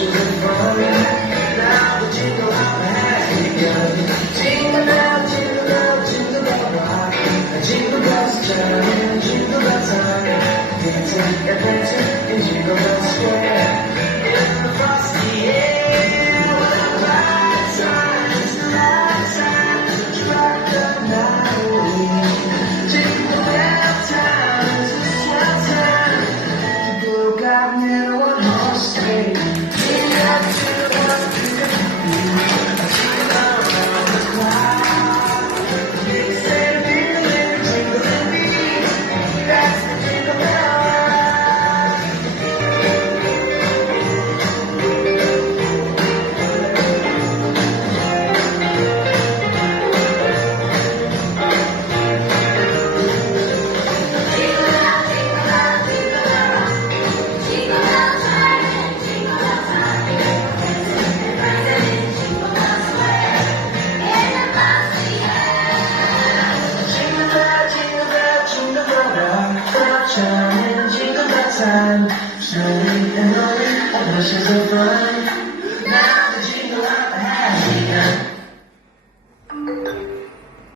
horses in front. Now the jingle hop has begun. Jingle bell, jingle bell, jingle bell rock. Jingle bells chime, jingle bell time. Dancing and dancing in Jingle Bell Square. In the frosty air, with the bright signs, the light signs, the rock the night away. Jingle bell time is a swell time to go gliding in a one-horse sleigh. Sing out to the one jingle around the cloud. Mix and feeling, jingle and beat. That's the Jingle Bell ride. Jingle bell, jingle bell, jingle bell rock. Bell chime, jingle bell time. Slowly and rolling, horses in front.